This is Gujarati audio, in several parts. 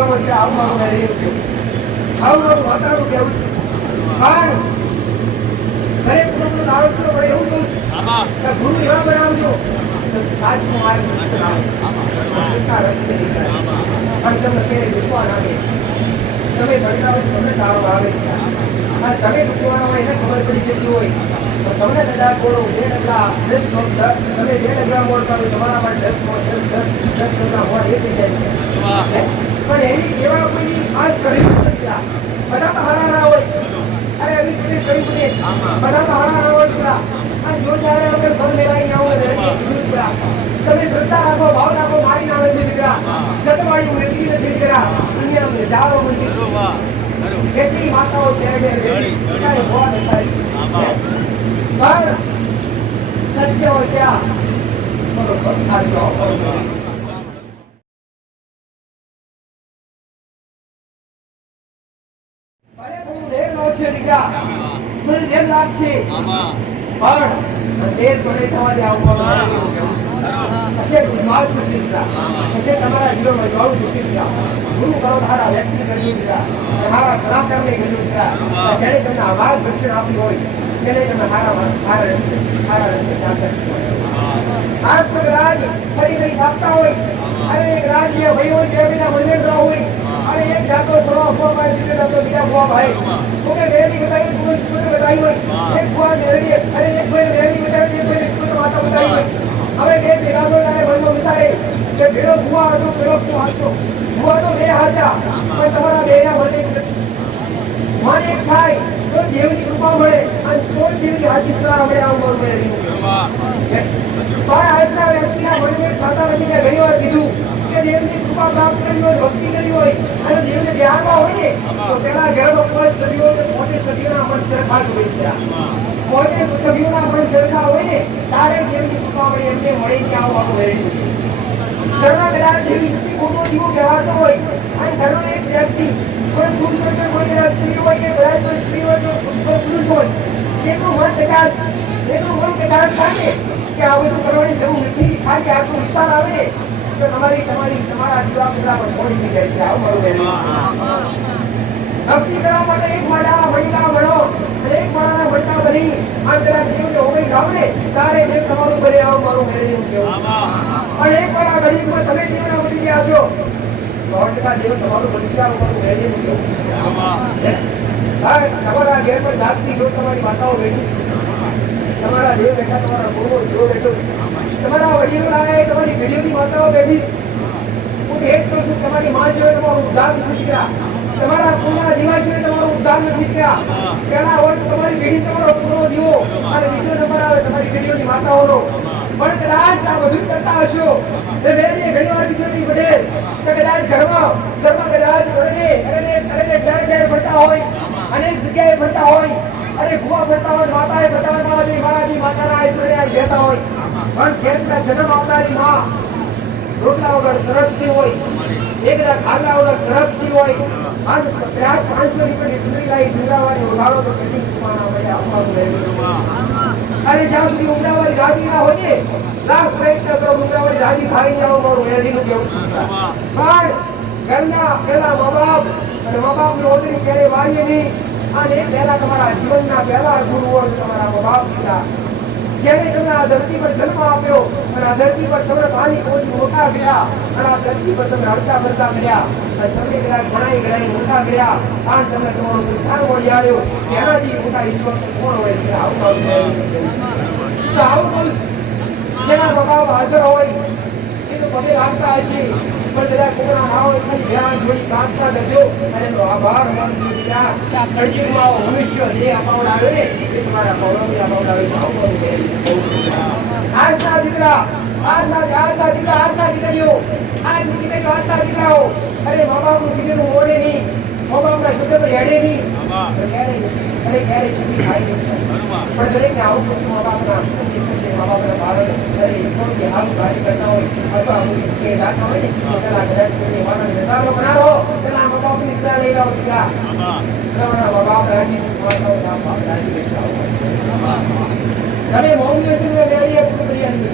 ગમો છે આવું મારું મેં આવું મારું વાતાવરણ કેવું છે પણ દરેક પ્રભુ લાવો છો પણ એવું કહું કે ગુરુ એવા બનાવજો સાચું માર્ગ પણ તમને કે વિશ્વાસ આવે તમે ભણતા હોય તમને સારો આવે અને તમે પૂછવાનો હોય એને ખબર પડી જતી હોય તો તમને કદાચ બોલો 2 ડગલા 10 તમે 2 ડગલા બોલતા હોય તમારા માટે 10 ડગલા હોય એ થઈ જાય પણ એની કેવા કોઈની આજ કરી શક્યા બધા તો હારા ના હોય અરે એવી રીતે કરી બને બધા તો હારા ના હોય પૂરા અને જો જ્યારે અમે ફળ મેળાઈને આવો પૂરા તમે શ્રદ્ધા રાખો ભાવ રાખો મારી ના નથી દીકરા સતવાળી મેળવી નથી દીકરા દુનિયા જાળો મળી કેટલી માતાઓ ત્યારે ત્યારે ભગવાન થાય પણ સત્ય હોય ત્યાં બરોબર સાચો ભલે બહુ દેર લાગશે દીકરા થોડી દેર લાગશે પણ દેર પડે તમારે આવવામાં હશે વિશ્વાસ ખુશી દીકરા હશે તમારા જીવનમાં જોડું ખુશી દીકરા ગુરુ કરો તારા વ્યક્તિ કર્યું દીકરા તમારા સલાહકારને કર્યું દીકરા જેને તમને આભાર દર્શન આપ્યું હોય એને તમે સારા રસ્તે ચાલતા આજ તક રાજ ફરી ફરી આપતા હોય અરે એક રાજ્ય ભાઈ હોય જે બીજા મંદિર જવા હોય અરે એક જાતો થોડો અફવા ભાઈ બીજો જાતો બીજા અફવા ભાઈ ઓકે રેડી બતાવી કોઈ સ્કૂટર બતાવી હોય એક ફુવા રેડી અરે એક ભાઈ રેડી બતાવી એક ભાઈ સ્કૂટર માતા બતાવી હોય હવે બે ભેગા તારે મનમાં વિચારે કે ભેડો ફુવા હતો ભેડો ફુવા હતો ફુવા તો બે હાચા પણ તમારા બેના મને મન એક થાય તો દેવની કૃપા મળે અને તો દેવની હાજી સલાહ મળે આમ મળે પણ આજના વ્યક્તિના મનમાં થતા નથી કે ઘણી વાર કીધું કે દેવની કૃપા પ્રાપ્ત કરી હોય ભક્તિ કરી હોય અને દેવને ધ્યાનમાં હોય ને તો તેના ઘરમાં કોઈ સદીઓ કે મોટી સદીઓના મન સરખા જ હોય છે કોઈ સદીઓના મન સરખા હોય ને તારે દેવની કૃપા મળે એમને મળે કે આવું આપણું મેળવ્યું ઘરમાં કદાચ દેવી શક્તિ ખોટો દીવો કહેવાતો હોય અને ઘરનો એક વ્યક્તિ કોઈ પુરુષ હોય કોઈ સ્ત્રી હોય કે કદાચ કોઈ સ્ત્રી હોય તો કોઈ પુરુષ હોય એટલું મન કદાચ થાય કે આ બધું કરવાની જરૂર નથી ખાલી આટલો વિસ્તાર આવે તો તમારા જીવા પૂરા પર છોડી થઈ જાય છે આવું મારું ભક્તિ કરવા માટે એક માળા મહિલા મળો એક માળાના મહિલા બની આ જરા દેવને હોમે જાવ ને તારે જે તમારું ભલે આવું મારું મેળવ્યું કેવું અને એક વાર આ ગરીબમાં તમે જીવન ઉતરી ગયા છો 100% દેવ તમારું ભવિષ્ય મારું મેળવ્યું કેવું તમારા ઘેર પર જાતથી જો તમારી માતાઓ બેઠી તમારા દેવ બેઠા તમારા ગુરુઓ જો બેઠો તમારા વડીલો લાગે તમારી પેઢીઓની માતાઓ બેઠી હું એક કહું છું તમારી માં સિવાય તમારું ઉદ્ધાર નથી થયા તમારા પૂર્ણ દીવા સિવાય તમારું ઉદ્ધાર નથી થયા પહેલા હોય તો તમારી પેઢી તમારો પૂરો દીવો અને બીજો નંબર આવે તમારી પેઢીઓની માતાઓનો પણ કદાચ આ બધું કરતા હશો એ બે ઘણી વાર બીજોની બધે તો કદાચ ઘરમાં કદાચ ઘરે ફરતા હોય અનેક જગ્યાએ ફરતા હોય અરે ભૂવા ફરતા હોય માતાએ ફરતા હોય મારાજી માતાના ઐશ્વર્ય બેઠા હોય પણ ખેતના જન્મ આપનારી માં રોટલા વગર તરસતી હોય એકદા ખાલા વગર તરસતી હોય અને 500 રૂપિયાની સુંદરી લાવી સુંદરાવાની ઉઘાડો તો કેટલી કુમાના મળે આપવાનું અરે જ્યાં સુધી ઉમરાવાળી રાજી ના હોય ને લાખ પ્રયત્ન કરો ઉમરાવાળી રાજી ખાઈ જાઓ મારું વેલીનું કેવું પણ ઘરના પેલા મા બાપ અને મા બાપની ઓદરી ક્યારે વાળીએ નહીં અને પહેલા તમારા જીવનના પહેલા ગુરુઓ તમારા મા બાપ હતા જેને તમને આ ધરતી પર જન્મ આપ્યો અને આ ધરતી પર તમે પાણી પોષી મોટા ગયા અને આ ધરતી પર તમે હડતા બનતા ગયા અને તમે ઘણા મોટા ગયા અને તમને તમારું ઉત્થાન મળી આવ્યો એનાથી મોટા ઈશ્વર કોણ હોય છે આવું જેના મા બાપ હાજર હોય એ તો પગે લાગતા હશે પણ બધા કોરોના ના હોય ખાલી ધ્યાન જોઈ કાઢતા જજો અને એનો આભાર માનજો કળજુગમાં મનુષ્ય દેહ અપાવડાવ્યો ને એ તમારા પૌરવી અપાવડાવ્યો આજના દીકરા આજના દીકરીઓ આજના દીકરાઓ અરે મા બાપનું કીધેલું ઓળે નહીં મા બાપના શબ્દ પર હેડે નહીં ક્યારે સુધી ખાઈ નહીં પણ દરેકને આવું પૂછું મા બાપના બાળક અરે થોડી હાથ ગાડી કરતા હોય અથવા અમુક કે ગાતા હોય ને પેલા કદાચ કોઈ મારા નેતાનો બનાવો પેલા મા બાપની ઈચ્છા લઈ લાવો દીકરા તમારા મા બાપ રાજી માતાઓ મા બાપ રાજી બેઠા હોય તમે મૌન્ય છે ને લેડીએ પુત્રી અંદર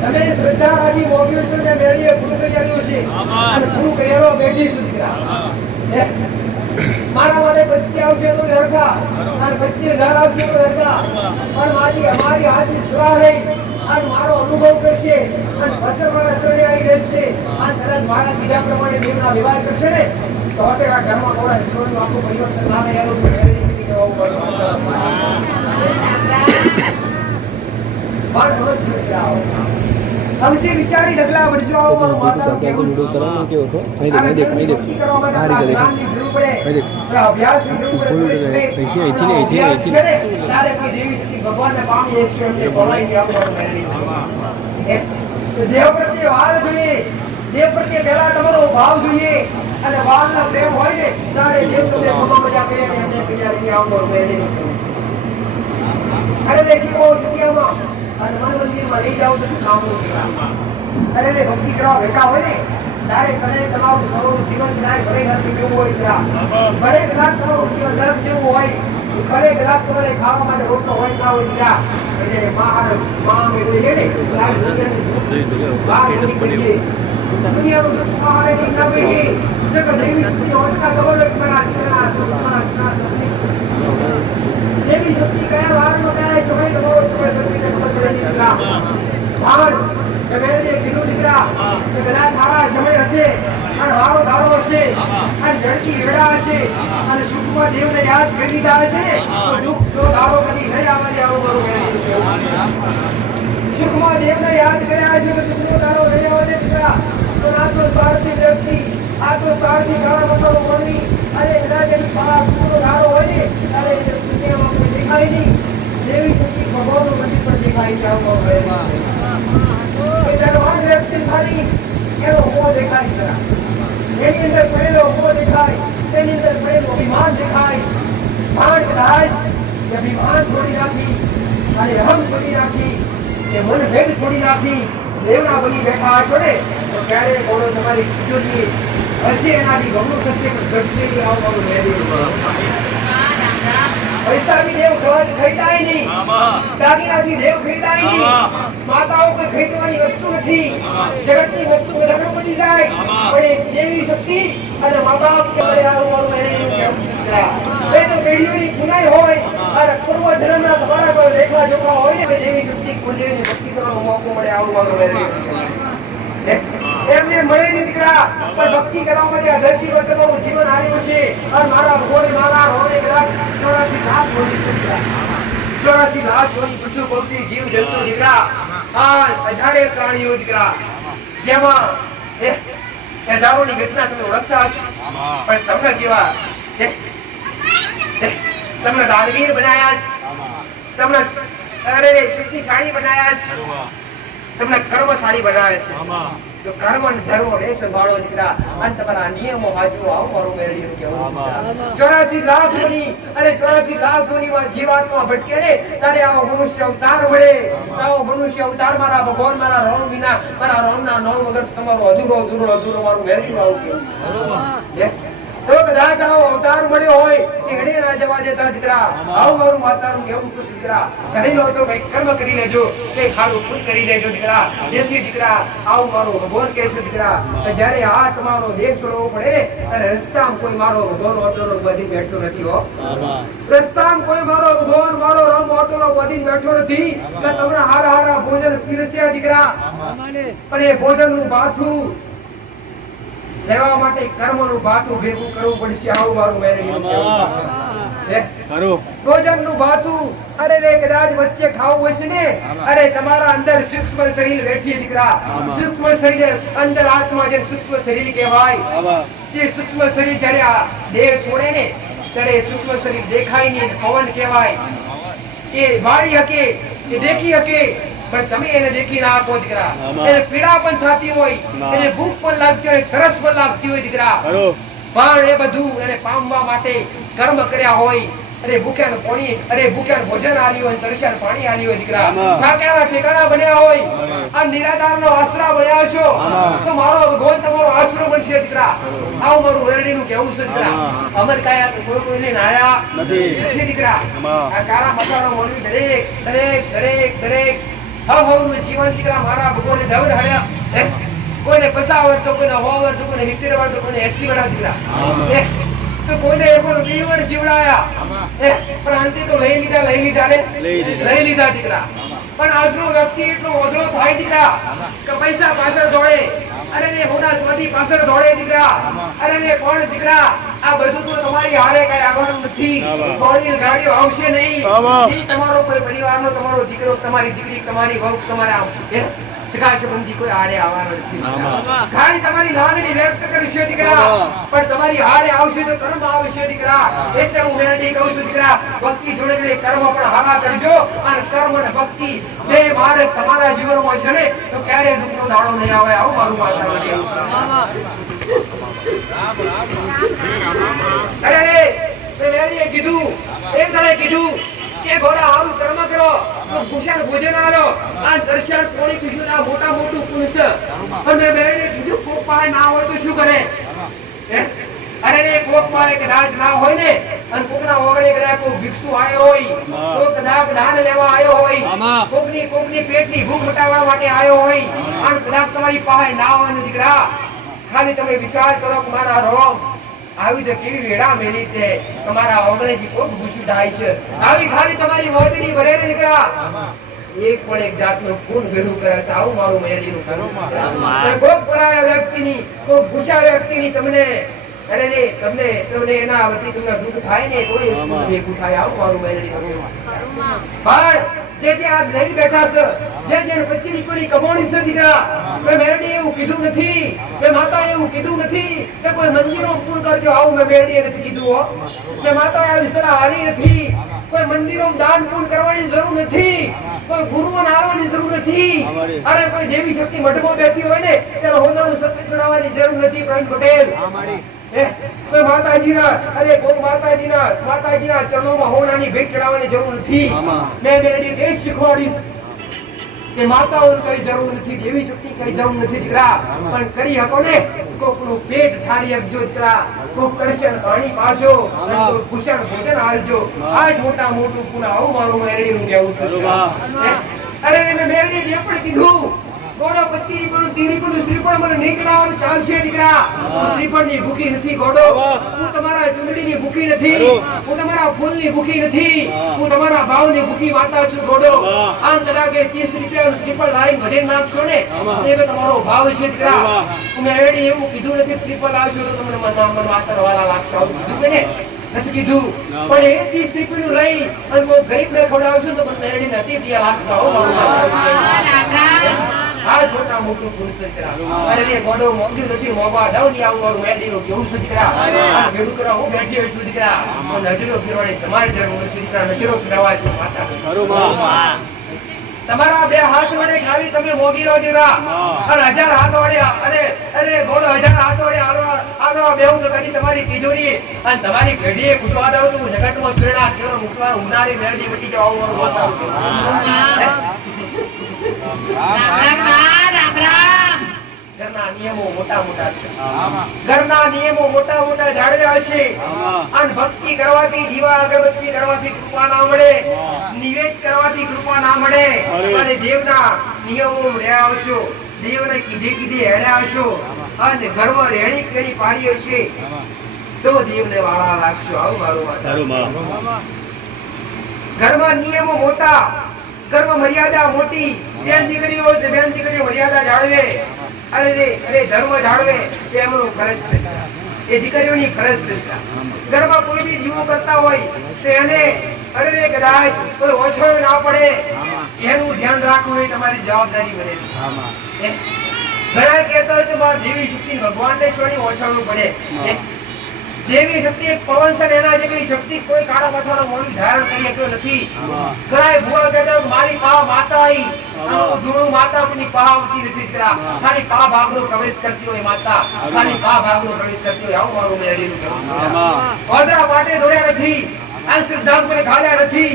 તમે તમે શ્રદ્ધા રાખી મોગ્યું છો ને મેળીએ પૂરું કરી આવ્યું છે અને પૂરું કરી આવ્યો બેઠી છું દીકરા મારા માટે 25 આવશે તો હરખા અને 25,000 આવશે તો હરખા પણ અમારી હાથી સુરા રહી અને મારો અનુભવ કરશે અને વસર મારા શરણે આવી રહેશે અને કદાચ મારા બીજા પ્રમાણે દેવના વ્યવહાર કરશે ને તો હવે આ ઘરમાં થોડા જીવનનું આખું પરિવર્તન લાવે એનું સમજી વિચારી ડગલા વળજો આવો મારો માતા કેવું કરવાનું કેવો છો નહીં દેખ આ રીતે અભ્યાસ અહીંથી તારે કોઈ દેવી શક્તિ ભગવાનને પામી એક છે એમને બોલાઈ ગયા દેવ પ્રત્યે વાલ જોઈએ દેવ પ્રત્યે પહેલા તમારો ભાવ જોઈએ અને વાલનો પ્રેમ હોય ને તારે દેવ તમને ભગવાન મજા કરે ને એમને પિયારી આવો મેરે અરે દેખી ઓ દુનિયામાં અને મન મંદિરમાં લઈ જાવ તો કામ નું અરે ભક્તિ કરવા બેઠા હોય ને તારે કને તમારું જીવન જાય ભલે નથી કેવું હોય ત્યાં ભલે કલાક તમારું જીવન નરક જેવું હોય ભલે કલાક તમારે ખાવા માટે રોટલો હોય ના હોય ત્યાં એટલે માં એટલે છે ને દુનિયાનું દુઃખ મારે નહીં ના પડી જો કે દેવી શક્તિ હોતા ખબર દેવી શક્તિ કયા વારનો કયા સમય તમારો સમય શક્તિને ખબર પડે દીકરા ભાણ કે મેં કીધું દીકરા કે કદાચ મારા સમય હશે અને મારો દાડો હશે અને જડકી વેળા હશે અને સુખમાં દેવને યાદ કરી દીધા હશે તો દુઃખ તો દાડો કદી નહીં આવવા દે આવું મારું સુખમાં દેવને યાદ કર્યા હશે તો સુખનો દાડો નહીં આવવા દે દીકરા તો આત્મ સ્વાર્થી વ્યક્તિ આત્મ સ્વાર્થી ગાળા મતલબ મનવી અને કદાચ એની સુખનો દાડો હોય ને ત્યારે દુનિયામાં કોઈ દેખાય નહીં દેવી શક્તિ ભગવાનનું મંદિર પણ દેખાય છે આવું ધર્મવાન વ્યક્તિ ખાલી એનો મોહ દેખાય જરા એની અંદર પડેલો મોહ દેખાય તેની અંદર પડેલો અભિમાન દેખાય ભાન કદાચ કે અભિમાન છોડી નાખી અને અહમ છોડી નાખી કે મન ભેદ છોડી નાખી દેવના બની બેઠા છો ને તો ક્યારે બોલો તમારી ખીચોડી હશે એનાથી ગમનું થશે પણ ઘટશે નહીં આવું મારું પૈસાથી દેવ ખરીદાય નહીં દાગીનાથી દેવ ખરીદાય નહીં માતાઓ કોઈ ખરીદવાની વસ્તુ નથી જગતની વસ્તુ રખડ પડી જાય પણ એક દેવી શક્તિ અને મા બાપ કે તો પેઢીઓની પુનાઈ હોય અને પૂર્વ જન્મના તમારા કોઈ લેખવા જોખા હોય ને દેવી શક્તિ કુલદેવીની ભક્તિ કરવાનો મોકો મળે આવું મારું એમને મળે નહીં દીકરા પણ ભક્તિ કરવા માટે આ ધરતી પર તમારું જીવન આવ્યું છે અને મારા ભગવાને મારા રોને કદાચ 84 લાખ પશુ પક્ષી જીવ જંતુ દીકરા આ અજાણે પ્રાણીઓ દીકરા જેમાં હજારોની ઘટના તમે ઓળખતા હશો પણ તમને કેવા તમને દાનવીર બનાયા તમને અરે શક્તિશાળી બનાયા તમને કર્મશાળી બનાવ્યા છે જો કર્મ અને ધર્મ રે સંભાળો દીકરા અને તમારા નિયમો હાજરો આવો મારું મેળવીનું કેવું 84 લાખ બની અને 84 લાખ જોનીમાં જીવાત્મા ભટકે ને ત્યારે આવો મનુષ્ય અવતાર મળે આવો મનુષ્ય અવતાર મારા ભગવાન મારા રોમ વિના મારા રોમના નામ વગર તમારું અધૂરો મારું મેળવીનું આવું કેવું તો કદાચ આવો અવતાર મળ્યો હોય એ ઘડી ના જવા દેતા દીકરા આવું મારું માતાનું કેવું ખુશ દીકરા ઘડી લો તો કઈ કર્મ કરી લેજો કઈ ખાડું ખુદ કરી લેજો દીકરા જેથી દીકરા આવું મારું ભગવાન કહે છે દીકરા જયારે આ તમારો દેહ છોડવો પડે ને ત્યારે રસ્તામાં કોઈ મારો ભગવાન ઓટોનો બધી બેઠો નથી હો રસ્તામાં કોઈ મારો ભગવાન મારો રામ ઓટોનો બધી બેઠો નથી કે તમને હારા ભોજન પીરસ્યા દીકરા અને એ ભોજનનું બાથું લેવા માટે કર્મનું ભાથું ભેગું કરવું પડશે આવું મારું મેળવીનું કેવું ભોજનનું ભાથું અરે રે કદાચ વચ્ચે ખાવું હશે ને અરે તમારા અંદર સૂક્ષ્મ શરીર બેઠી દીકરા સૂક્ષ્મ શરીર અંદર આત્મા જે સૂક્ષ્મ શરીર કહેવાય જે સૂક્ષ્મ શરીર જ્યારે આ દેહ છોડે ને ત્યારે સૂક્ષ્મ શરીર દેખાય નહીં પવન કહેવાય એ વાળી હકે એ દેખી હકે પણ તમે એને દેખી ના આપો દીકરા એને પીડા પણ થતી હોય એને ભૂખ પણ લાગતી હોય તરસ પણ લાગતી હોય દીકરા પણ એ બધું એને પામવા માટે કર્મ કર્યા હોય અરે ભૂખ્યાનું પાણી અરે ભૂખ્યાનું ભોજન આલ્યું હોય તરસ્યાનું પાણી આલ્યું હોય દીકરા થાક્યાના ઠેકાણા બન્યા હોય આ નિરાધારનો આશરા બન્યા છો તો મારો ભગવાન તમારો આશરો બનશે દીકરા આવું મારું વેરડીનું કહેવું છે દીકરા અમર કાયા કોઈને નાયા નથી દીકરા આ કાળા મસાલો મોલવી દરેક હવ જીવન દીકરા મારા ભગવાને ધવર હળ્યા હે કોઈને 50 વર્ષ તો કોઈને 100 વર્ષ તો કોઈને 70 વર્ષ તો કોઈને 80 વર્ષ દીકરા હે તો કોઈને એકો 20 વર્ષ જીવડાયા હે પણ અંતે તો લઈ લીધા ને લઈ લીધા દીકરા પણ આજનો વ્યક્તિ એટલો ઓધળો થાય દીકરા કે પૈસા પાછળ દોડે અરે ને હોના ચોથી પાછળ દોડે દીકરા અરે ને કોણ દીકરા આ બધું તો તમારી હારે કઈ આવવાનું નથી કોની ગાડીઓ આવશે નહીં ઈ તમારો કોઈ પરિવારનો તમારો દીકરો તમારી દીકરી તમારી વહુ તમારા સગા સંબંધી કોઈ હારે આવવાનો નથી ખાલી તમારી લાગણી વ્યક્ત કરશે દીકરા પણ તમારી હારે આવશે તો કર્મ આવશે દીકરા એટલે હું મેં કહું છું દીકરા ભક્તિ જોડે જોડે કર્મ પણ હારા કરજો અને કર્મ અને ભક્તિ જે મારે તમારા જીવનમાં છે ને તો ક્યારે દુઃખનો દાડો નહીં આવે આવું મારું માનવું છે અરે મેં કીધું એક દાડે કીધું કે ઘોડા આવું કર્મ કરો તો ભૂષણ ભોજન આલો આ દર્શન કોણી કીધું આ મોટા મોટું પુરુષ અને મેં કીધું કોક પાસે ના હોય તો શું કરે અરે ને કોક પાસે કદાચ ના હોય ને અને કોકના ઓગણે કદાચ કોઈ ભિક્ષુ આવ્યો હોય તો કદાચ દાન લેવા આવ્યો હોય કોકની પેટની ભૂખ મટાડવા માટે આવ્યો હોય અને કદાચ તમારી પાસે ના હોય ને દીકરા ખાલી તમે વિચાર કરો કે મારા રોમ આવી તો કેવી વેડા મેલી છે તમારા ઓગણેથી કોક ગુસ્સું થાય છે આવી ખાલી તમારી મોટડી ભરેલી દીકરા એક પણ એક જાતનું ખૂન ભેળું કરે છે આવું મારું મેળીનું કરું કોક પરાયા વ્યક્તિની કોક ગુસ્સા વ્યક્તિની તમને અરે રે તમને એના વતી તમને દુઃખ થાય ને કોઈ ભેગું થાય આવું મારું મેળીનું કરું પણ જે આજ લઈ બેઠા છે જે 25 રૂપિયાની કમાણી છે દીકરા મેં મેરડી એવું કીધું નથી મેં માતા એવું કીધું નથી કે કોઈ મંદિરો પૂર કરજો આવું મેં મેરડીએ નથી કીધું હો મેં માતા આવી સલાહ હારી નથી કોઈ મંદિરો દાન પૂર કરવાની જરૂર નથી કોઈ ગુરુઓને આવવાની જરૂર નથી અરે કોઈ દેવી શક્તિ મઠમાં બેઠી હોય ને ત્યારે હોનાનું સત્ય ચડાવવાની જરૂર નથી પ્રવીણ પટેલ કોઈ માતાજીના ચરણોમાં હોનાની ભેટ ચડાવવાની જરૂર નથી મેં મેરડી એ શીખવાડીશ કે માતાઓની કઈ જરૂર નથી દેવી શક્તિ કઈ જરૂર નથી દીકરા પણ કરી શકો ને કોકનું પેટ ઠારી આપજો દીકરા કોક દર્શન પાણી પાજો અને કોઈ ભૂષણ ભોજન આલજો આ જ મોટા મોટું પુના આવું મારું મેરડીનું કહેવું છે અરે મેં મેરડી જે પણ કીધું ગોડો 25 રૂપિયાનું 30 રૂપિયાનું શ્રીફળ મને નહીં ચડાવવાનું ચાલશે દીકરા શ્રીફળની ભૂખી નથી ગોડો હું તમારા ચૂંદડીની ભૂખી નથી હું તમારા ફૂલની ભૂખી નથી હું તમારા ભાવની ભૂખી માતા છું ગોડો આમ કદાચ 30 રૂપિયાનું શ્રીફળ લાવીને વધે નાખશો ને એ તો તમારો ભાવ છે દીકરા હું મેરડી એવું કીધું નથી શ્રીફળ લાવશો તો તમને મન માતા વાળા લાગશે આવું કીધું કે ને નથી કીધું પણ એ 30 રૂપિયાનું લઈ અને કોઈ ગરીબને ખવડાવશો તો મને મેરડી નથી ત્યાં લાગશે આવું મારું આ મોટા મોટું પુરુષ દીકરા અરે રે ગોડો મોંઘી નથી મોબા દાવ ની આવું મારું મેદીનું કેવું છે દીકરા આ ભેડું કરવા હું બેઠી હોય છું દીકરા નજરો ફેરવાની તમારી જરૂર નથી દીકરા નજરો ફેરવા છું માતા તમારા બે હાથ વડે ખાલી તમે મોગી રહો દીકરા અને 1000 હાથ વડે અરે ગોડો 1000 હાથ વડે આલો બેહું તો કદી તમારી તિજોરી અને તમારી પેઢીએ કુટવા દાવ તો જગતમાં સુરેડા કેળો મુકવા ઉનારી મેરડી વટી જાવ મારું માતા ઘરના નિયમો મોટા મોટા જાળવ્યા છે અને ભક્તિ કરવાથી દીવા અગરબત્તી કરવાથી કૃપા ના મળે નિવેદ કરવાથી કૃપા ના મળે અને દેવના નિયમો રહ્યા આવશો દેવને કીધે હેડ્યા આવશો અને ગર્વ રેણી કેણી પાડી હશે તો દેવને વાળા લાગશો આવું મારું ઘરમાં નિયમો મોટા ઘરમાં મર્યાદા મોટી બેન દીકરીઓ મર્યાદા જાળવે અરે ધર્મ જાળવે એ એમનું ફરજ છે એ દીકરીઓની ફરજ છે ઘરમાં કોઈ બી દીવો કરતા હોય તો એને અરે કદાચ કોઈ ઓછો ના પડે એનું ધ્યાન રાખવું એ તમારી જવાબદારી બને છે ઘણા કહેતા હોય તો દેવી શક્તિ ભગવાનને છોડી ઓછાવવું પડે દેવી શક્તિ એક પવન છે એના જેટલી શક્તિ કોઈ કાળા માથાનો મોડી ધારણ કરી શક્યો નથી ઘણા ભૂવા કહેતા મારી પા માતા આઈ ધૂળું માતા ની પહાવતી નથી કરા ખાલી પા ભાગનો પ્રવેશ કરતી હોય માતા ખાલી પા ભાગનો પ્રવેશ કરતી હોય આવું મારું મેળીનું કહેવું ઓદરા માટે દોડ્યા નથી આ સિદ્ધાંત કોને ખાલ્યા નથી.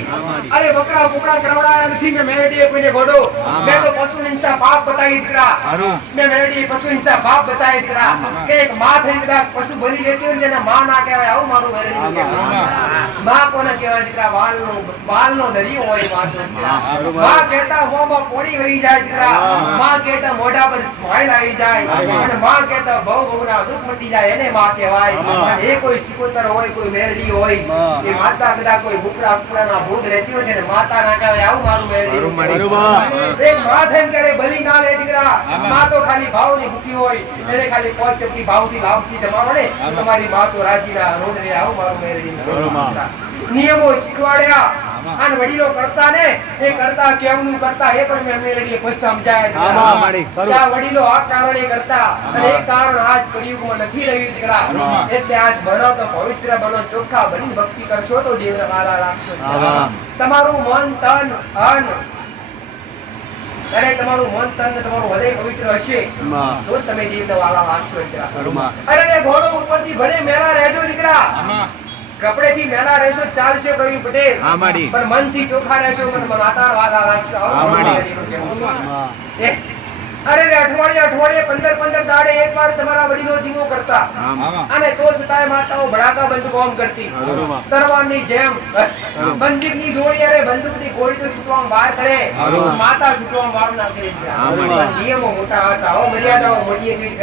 અરે બકરા કુકડા કરવડાયા નથી. મેં મેરડીએ કોઈને ગોડો. મેં તો પશુ હિંસા પાપ બતાવી દીકરા. મેં મેરડીએ પશુ હિંસા પાપ બતાવી દીકરા. કે એક માં થઈને કદાચ પશુ બની લેતી હોય ને એને માં ના કહેવાય. આવું મારું મેરડીનું કહેવું. માં કોને કહેવાય દીકરા? વાલનો દરિયો હોય માં તો દીકરા. માં કહેતા મોંમાં પોણી વળી જાય દીકરા. માં કહેતા મોઢા પર સ્માઈલ આવી જાય. અને માં કહેતા ભવના દુઃખ મટી જાય એને માં કહેવાય. અને એ કોઈ સિકોતર હોય, કોઈ મેરડી હોય, એ માતા કદાચ કોઈ ભૂખડા ફૂકડાના ભોગ લેતી હોય ને માતા ના કહેવાય. આવું મારું મેરડીનું કહેવું. એક માં થઈને કરે બલી ના લે દીકરા. માં તો ખાલી ભાવની ભૂખી હોય, એને ખાલી પોચ ચપટી ભાવથી લાવતી જમાડો ને તમારી માં તો રાજીના રોડ રે. આવું મારું મેરડીનું કહેવું. નિયમો શીખવાડ્યા અને વડીલો કરતા ને એ કરતા કેવનું કરતા એ પણ મેં મેરડીએ સ્પષ્ટ સમજાયા. વડીલો આ કારણે કરતા અને એ કારણ આજ કળિયુગમાં નથી રહ્યું દીકરા. એટલે આજ બનો તો પવિત્ર બનો, ચોખ્ખા બની ભક્તિ કરશો તો દેવને વાલા રાખશો. તમારું મન તન અન અરે તમારું મન તન ને તમારું હૃદય પવિત્ર હશે તો તમે દેવને વાલા રાખશો દીકરા. અરે ઘોડો ઉપરથી ભલે મેળા રહેજો દીકરા. કપડેથી મેલા રહેશો ચાલશે પ્રવીણ પટેલ, પણ મનથી ચોખ્ખા રહેશો મને માતા વાલા રાખશો. અરે અઠવાડિયે 15 દાડે એકવાર તમારા વડીલો દીવો કરતા અને તો છતાંય માતાઓ ભડાકા બંદૂક ઓમ કરતી તરવારની જેમ. બંદૂકની ગોળી અરે બંદૂકની ગોળી તો છૂટવામાં વાર કરે, માતા છૂટવામાં વાર ના કરે. નિયમો મોટા હતા, મર્યાદાઓ મોટી હતી.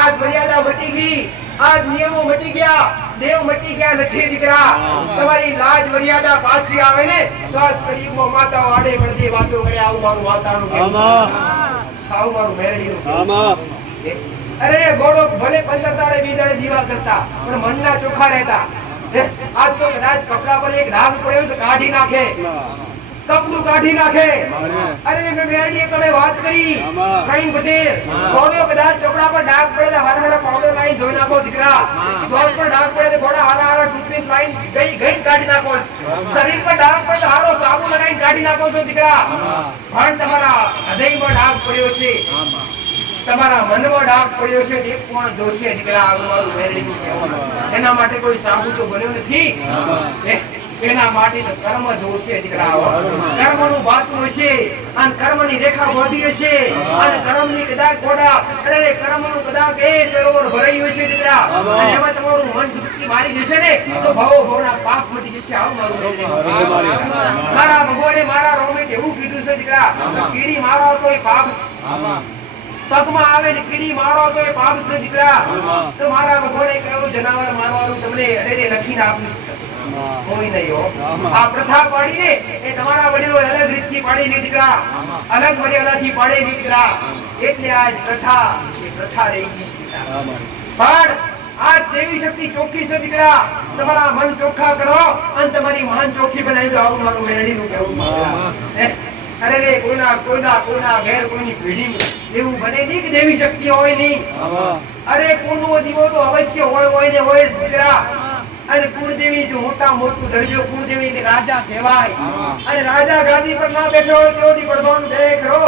આજ મર્યાદા મટી ગઈ, આજ નિયમો મટી ગયા, દેવ મટી ગયા નથી દીકરા. તમારી લાજ મર્યાદા પાછી આવે ને તો આજ કળિયુગમાં માતાઓ આડે પડદે વાતો કરે. આવું મારું માતાનું કહેવું. આવું મારું મેરડીનું કહેવું. અરે ગોળો ભલે 15 દાડે 20 દાડે દીવા કરતા પણ મનના ચોખ્ખા રહેતા. આજ તો કદાચ કપડા પર એક ડાઘ પડ્યો તો કાઢી નાખે, કપડું કાઢી નાખે. અરે મેં મેરડીએ કને વાત કરી કઈ પટેલ ગોળો કદાચ કપડા પર ડાઘ પડે તો હારા પાવડર લાઈન ધોઈ નાખો દીકરા. ગોળ પર ડાઘ પડે તો ગોળા હારા ટૂથપેસ્ટ લાઈન ગઈ કાઢી નાખો. શરીર પર ડાઘ પડે તો હારો સાબુ લગાવીને કાઢી નાખો છો દીકરા. પણ તમારા હૃદયમાં ડાઘ પડ્યો છે, તમારા મનમાં ડાઘ પડ્યો છે તે કોણ દોષે દીકરા? મારું મેરડીનું કહેવું. એના માટે કોઈ સાબુ તો બન્યો નથી. એના માટે તો કર્મ દોષે દીકરા. કર્મનું બાતું હશે અને કર્મની રેખા બોધી હશે અને કર્મની કદાચ ઘોડા અરે કર્મનું કદાચ એ સરોવર ભરાયું હશે દીકરા. અને એમાં તમારું મન ડૂબકી મારી જશે ને તો ભવના પાપ મટી જશે. આવું મારું મારા ભગવાને મારા રોમે એવું કીધું છે દીકરા. કીડી મારો તો એ પાપ પગમાં આવે ને કીડી મારો તો એ પાપ છે દીકરા. તો મારા ભગવાને કહ્યું જનાવર મારવાનું તમને અરે લખીને આપ્યું કોઈ નહીં હો. આ પ્રથા પાડી ને એ તમારા વડીલો અલગ રીતથી પાડેલી દીકરા, અલગ મર્યાદાથી પાડેલી દીકરા. એટલે આજ પ્રથા એ પ્રથા રહી ગઈ દીકરા. પણ આજ દેવી શક્તિ ચોખ્ખી છે દીકરા. તમારા મન ચોખ્ખા કરો અને તમારી મહાન ચોખ્ખી બનાવી દો. આવું મારું મેરડીનું કહેવું. અરે રે કોઈના ઘેર કોઈની પેઢી એવું બને નહીં કે દેવી શક્તિ હોય નહીં. અરે કુળનો દીવો તો અવશ્ય હોય ને હોય દીકરા. અને કુળદેવી જો મોટા મોટું દરજો કુળદેવી રાજા કહેવાય. અને રાજા ગાદી પર ના બેઠો હોય તેઓની પડદોન દેખ રો.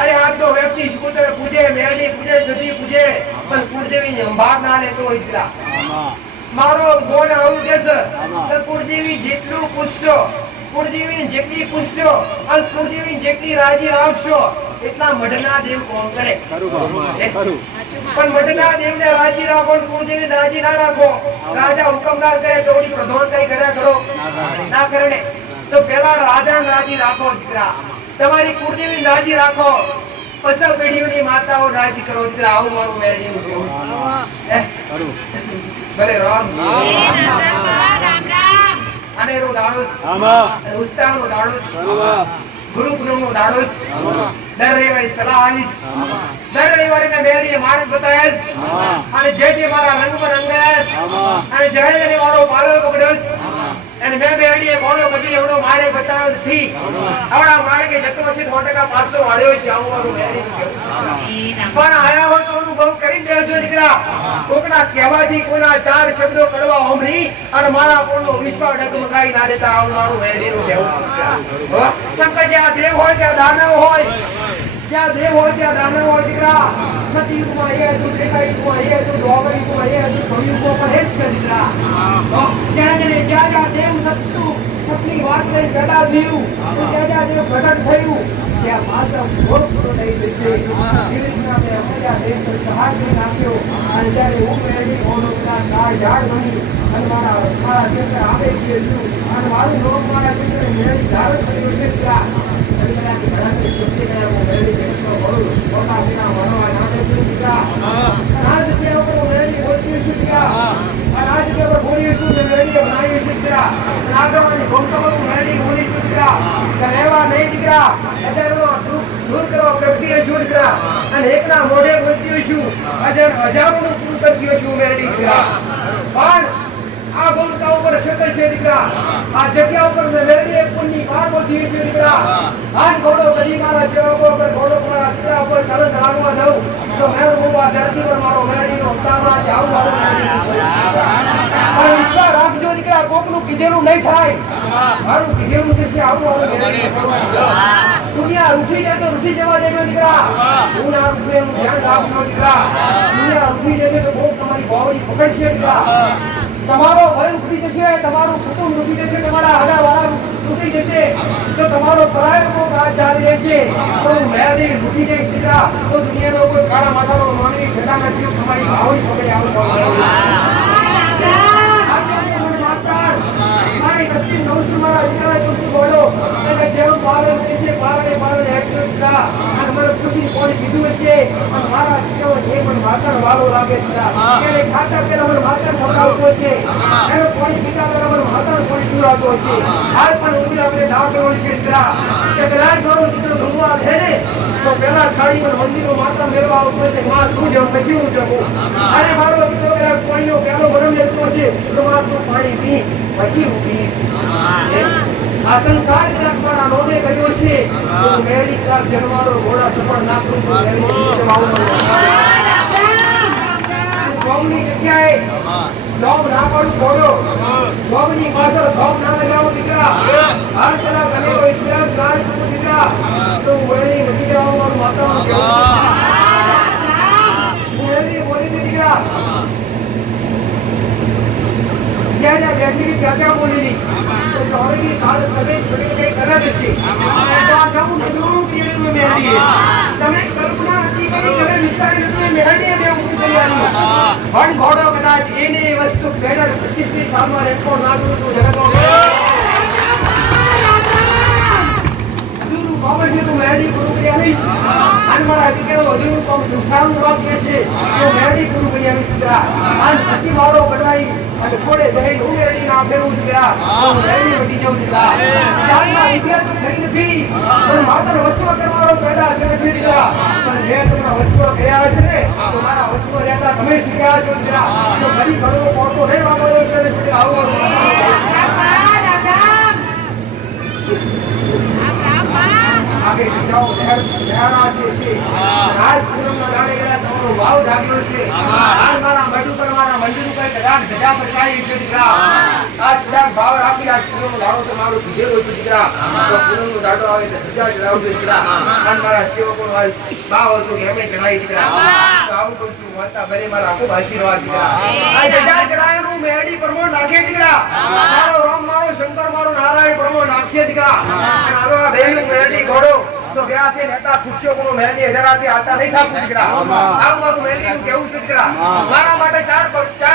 અરે આટલો વ્યક્તિ સુકુતર પૂજે, મેરડી પૂજે, સતી પૂજે, પણ કુળદેવી સંભાળ ના લેતો હોય દીકરા. મારો ગોળ આવું કે છે કે કુળદેવી જેટલું પૂછશો, કુળદેવીને જેટલી પૂછશો અને કુળદેવીને જેટલી રાજી રાખશો એટલા મઢના દેવ કોણ કરે. પણ મઢના દેવને રાજી રાખો, કુળદેવી રાજી ના રાખો, રાજા હુકમ ના કરે તો ઓડી પ્રધાન કઈ કર્યા કરો ના કરે ને. તો પેલા રાજાને રાજી રાખો દીકરા, તમારી કુળદેવી રાજી રાખો, પછી પેઢીઓની માતાઓ રાજી કરો દીકરા. આવું મારું મેરડીનું કહેવું. ભલે રામ અને રો દાડોસ ઉત્સાહનો દાડોસ, ગુરુ પૂનમનો દાડોસ. દર રવિવારે સલાહ આલીશ, દર રવિવારે મેં મેરડીએ માર્ગ બતાવ્યાસ અને જે મારા રંગમાં રંગાયાસ અને જે મારો પાલો કપડ્યોસ અને મેં મેરડીએ કોનો બદલી એવડો મારે બતાવ્યો નથી. આવડા માર્ગે જતો હશે 100% પાછો વાળ્યો છે. આવું મારું મેરડીનું કહેવું. પણ આયા હોય તો અનુભવ કરીને રહેજો દીકરા. કોકના કહેવાથી કોઈના 4 શબ્દો કડવા હોમરી અને મારા કોનો વિશ્વાસ ડગમગાઈ ના દેતા. આવું મારું મેરડીનું કહેવું. શંકર જ્યાં દેવ હોય ત્યાં દાનવ હોય, જ્યાં દેવ હોય ત્યાં દાનવ હોય દીકરા. સતયુગમાં એ હતું, ત્રેતાયુગમાં એ હતું, દ્વાપરયુગમાં એ હતું, કળિયુગમાં પણ એ જ છે દીકરા. જ્યાં દેવ કઈ પેદા થયું ત્યાં જે પ્રગટ થયું ત્યાં માત્ર ભોગ નહીં જશે જીવનના મેં અમારા દેશ પર સહાય કરી નાખ્યો અને જ્યારે હું મેળવી ઓળખના કાળ ઝાડ બની અને મારા દેશ આવે છું અને મારું લોક મારા દેશને મેળવી ધારણ કર્યું છે ત્યાં અને કદાચ ઘણા શક્તિ ગયા હું મેળવી દેશનો ભરું પોતા વિના વણવા નામે છું ત્યાં આજ તે ઉપર મેળવી ઓળખી છું ત્યાં અને આજ તે ઉપર બોલી છું મેં મેળવી બનાવી છું ત્યાં આગળની ભક્તોનું મેળવી બોલી છું ત્યાં રહેવા નહીં દીકરા હજારો દૂર કરવા પ્રગતિએ છું દીકરા અને એકના મોઢે બોલતી છું હજારોનું પૂરું કરતી છું મેળવી દીકરા પણ આ ભૂલકા ઉપર શક્ય છે દીકરા આ જગ્યા ઉપર મેં મેળવી એક પુણ્યની વાત બોલતી છે દીકરા આજ ઘોડો બધી મારા સેવકો પર ઘોડો મારા દીકરા ઉપર તરત લાગવા દઉં તો મેં હું આ ધરતી પર મારો મેળવીનો અવતારમાં જાઉં મારો વિશ્વાસ રાખજો દીકરા કોકનું કીધેલું નહીં થાય મારું કીધેલું છે આવું દુનિયા રૂઠી જાય તો રૂઠી જવા દેજો દીકરા હું ના રૂઠે એનું ધ્યાન રાખજો દીકરા દુનિયા રૂઠી જશે તો કોક તમારી બાવડી પકડશે દીકરા તમારો ભય ઉઠી જશે તમારું કુટુંબ ઉઠી જશે તમારા હગાવાળા ઉઠી જશે તો તમારો પરાયો કાજ ચાલી રહેશે તો મેળવી ઉઠી જાય દીકરા તો દુનિયાનો કોઈ કાળા માથાનો માનવી ભેડામાં જીવ તમારી બાવડી પકડી આવું મારી કચ્છી નવસુર મારા દીકરા જોશું બોલો અને જેવું પાલન કરે છે પાલન હેઠળ દીકરા અને મને ખુશી કોની કીધું હશે અને મારા દીકરો જે પણ માતર વાળો લાગે દીકરા એને ખાતા પેલા મને માતર પકડાવતો છે એનો કોની પીતા પેલા મને માતર કોની પીવડાવતો છે હાલ પણ ઉભી આપણે દાવ કરવાની છે દીકરા કે કદાચ મારો દીકરો ભગવાન છે ને તો પેલા થાળીમાં મંદિરનો માતા મેળવા આવતો છે માં તું જેમ પછી હું જમું અને મારો દીકરો કદાચ કોઈનો પેલો મરમ લેતો છે તો માં તું પાણી પી પછી હું પીશ આ સંસાર કદાચ મારા લોભે કર્યો છે તો મેળી કદાચ જન્મારો ઘોડા સફળ ના કરું તો જોમની જગ્યાએ જોમ ના પાડું ઘોડો જોમની પાછળ જોમ ના લગાવું દીકરા હાલ કદાચ તમે કોઈ ઇતિહાસ ના કરું દીકરા તો મેળી વધી જવા મારું માતાનું હું એવી બોલી દીકરા ત્યાં બેઠી ત્યાં બોલી તો ઓલરેડી સાલ સભે છોડી કે કરે છે તો આ કામ નજરો પીએનું મેહડી તમે કલ્પના નથી કરી તમે વિચારી નથી મેહડી મે ઉભી કરી આલી પણ ઘોડો કદાચ એને વસ્તુ પેડર પ્રતિષ્ઠિત સામા રેકોર્ડ નાખું તો જગતનો અધૂરું કામ છે તો મેહડી પૂરું કરી આલી અને મારા દીકરો અધૂરું કામ સુખાનું વાક્ય છે તો મેહડી પૂરું કરી આલી દીકરા અને પછી મારો બદલાઈ અને થોડે દહીં ઉમેરી ના ફેરવું દીકરા તો મેહડી વધી જવું દીકરા ચાલમાં વિદ્યાર્થી ખરી નથી પણ માત્ર વસ્તુઓ કરવાનો પેદા કરે છે દીકરા પણ મેં તમારા વસ્તુઓ ગયા છે ને તો મારા વસ્તુઓ રહેતા તમે શીખ્યા છો દીકરા તો ઘડી ઘણો પોતો નહીં વાપરવો છે એટલે આવો આગે જાઓ ધ્યાન છે આજ પૂનમના દાડે ગયા તમારો ભાવ જાગ્યો છે આજ મારા મઢુ પર મારા મંદિર ઉપર કદાચ ધજા પચાવી છે દીકરા આજ કદાચ ભાવ રાખી આજ પૂનમનો દાડો તમારો કીધેલો છે દીકરા તો પૂનમનો દાડો આવે તો ધજા ચડાવજો દીકરા આજ મારા સેવકોનો આજ ભાવ હતો કે એમણે ચડાવી દીકરા તો આવું કરશું માતા બરે મારા ખૂબ આશીર્વાદ દીકરા આ ધજા ચડાવેલું મેરડી પ્રમોણ નાખે દીકરા મારો રામ મારો શંકર મારો નારાયણ પ્રમોણ નાખે દીકરા અને આવા બેહી મેરડી ઘોડો તો ગયા છે નેતા ખુશીઓ કોનો મેલી હજારાથી આતા નહીં થાપું દીકરા આવું મારું મેલીનું કેવું છે દીકરા મારા માટે ચાર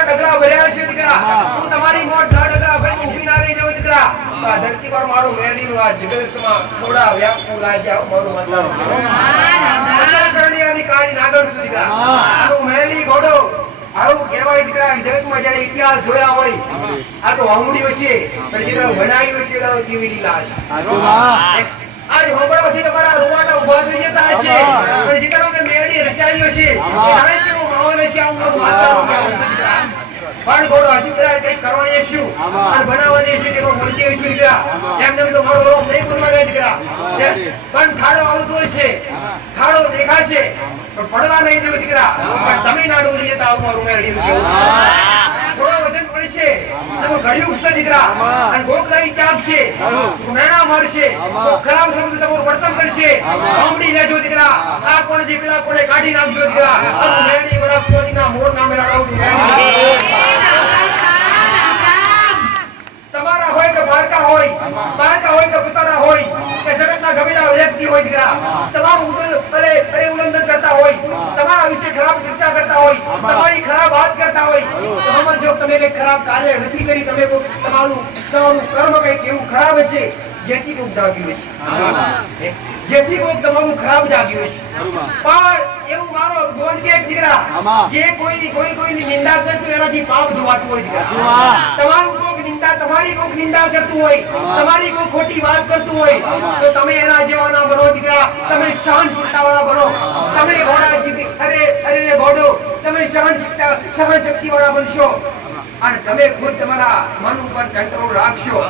ડગલા ભર્યા છે દીકરા હું તમારી મોટ 10 ડગલા ભરીને ઊભી ના રહી જાઉં દીકરા આ ધરતી પર મારું મેલીનું આ જગતમાં થોડા વ્યાપુ રાજા મારું મતલબ કરણીયાની કહાની નાગર છે દીકરા મારું મેલી ઘોડો આવું કહેવાય દીકરા જગતમાં જ્યારે ઇતિહાસ જોયા હોય આ તો વામુડીઓ છે પણ દીકરા બનાવ્યું છે કેવી લીલા છે આજ હોબળવાથી તમારા રૂવાટા ઉભા થઈ જતા હશે પણ દીકરો કે મેળી રચાવ્યો છે હવે કેવો માહોલ છે આવું મારું માતાનું પણ ઘોડો હજી કદાચ કંઈક કરવાની શું અને બનાવવાની છે તેનો બોલતી હોય છું દીકરા એમને તો મારો રોગ નહીં બોલવા દે દીકરા પણ ખાડો આવતો છે ખાડો દેખાશે પણ પડવા નહીં દેવું દીકરા પણ તમિલનાડુ લઈ જતા આવું મારું મેળી થોડો વજન પડશે તમે ઘડિયું ઉઠશે દીકરા અને ગોકલાઈ ત્યાગશે મેણા મારશે ખરાબ શબ્દ તમારું વર્તન કરશે સાંભળી લેજો દીકરા આ કોણ જે પેલા કોને કાઢી નાખજો દીકરા આ મેળી વડા કોજીના મોર નામે લડાવું તમારા હોય કે બાળકા હોય તમે કઈ ખરાબ કાર્ય નથી કરી, તમે તમારું કર્મ કઈક એવું ખરાબ હશે જેથી કોઈક જાગ્યું હશે, જેથી કોઈક તમારું ખરાબ જાગ્યું હશે. પણ એવું મારો ભગવાન કે દીકરા, જે કોઈની નિંદા કરતું એનાથી પાપ ધોવાતું હોય દીકરા. તમારું કોઈક નિંદા, તમારી કોઈક નિંદા કરતું હોય, તમારી કોઈ ખોટી વાત કરતું હોય તો તમે એના જેવા ના બનો દીકરા. તમે સહનશીલતા વાળા બનો. તમે ઘોડા જીતી, અરે ઘોડો, તમે સહનશક્તિ વાળા બનશો અને તમે ખુદ તમારા મન ઉપર કંટ્રોલ રાખશો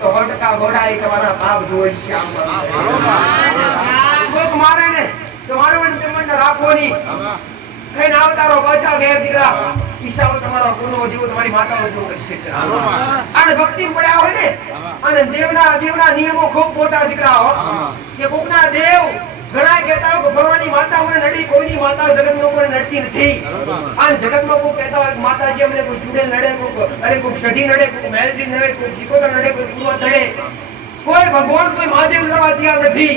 તો 100% ઘોડા એ તમારા પાપ ધોઈ છે. કોક મારે ને તમારો મન રાખવો નહીં. કઈ ના અવતારો પાછા ઘેર દીકરા, ઈશાઓ તમારો ગુનો જીવો તમારી માતાનો જીવો કરશે. અને ભક્તિ પડ્યા હોય ને અને દેવના નિયમો ખૂબ મોટા દીકરા હો. કે કોકના દેવ ઘણા કહેતા હોય કે ભગવાનની માતા મને નડી, કોઈની માતા જગતમાં કોઈ નડતી નથી. આ જગતમાં કોઈ કહેતા હોય કે માતાજી અમને કોઈ ચૂડેલ નડે, કોઈ સધી નડે, કોઈ મેલડી નડે, કોઈ જીકોતર નડે, કોઈ પૂર્વ નડે. કોઈ ભગવાન, કોઈ મહાદેવ નડવા તૈયાર નથી.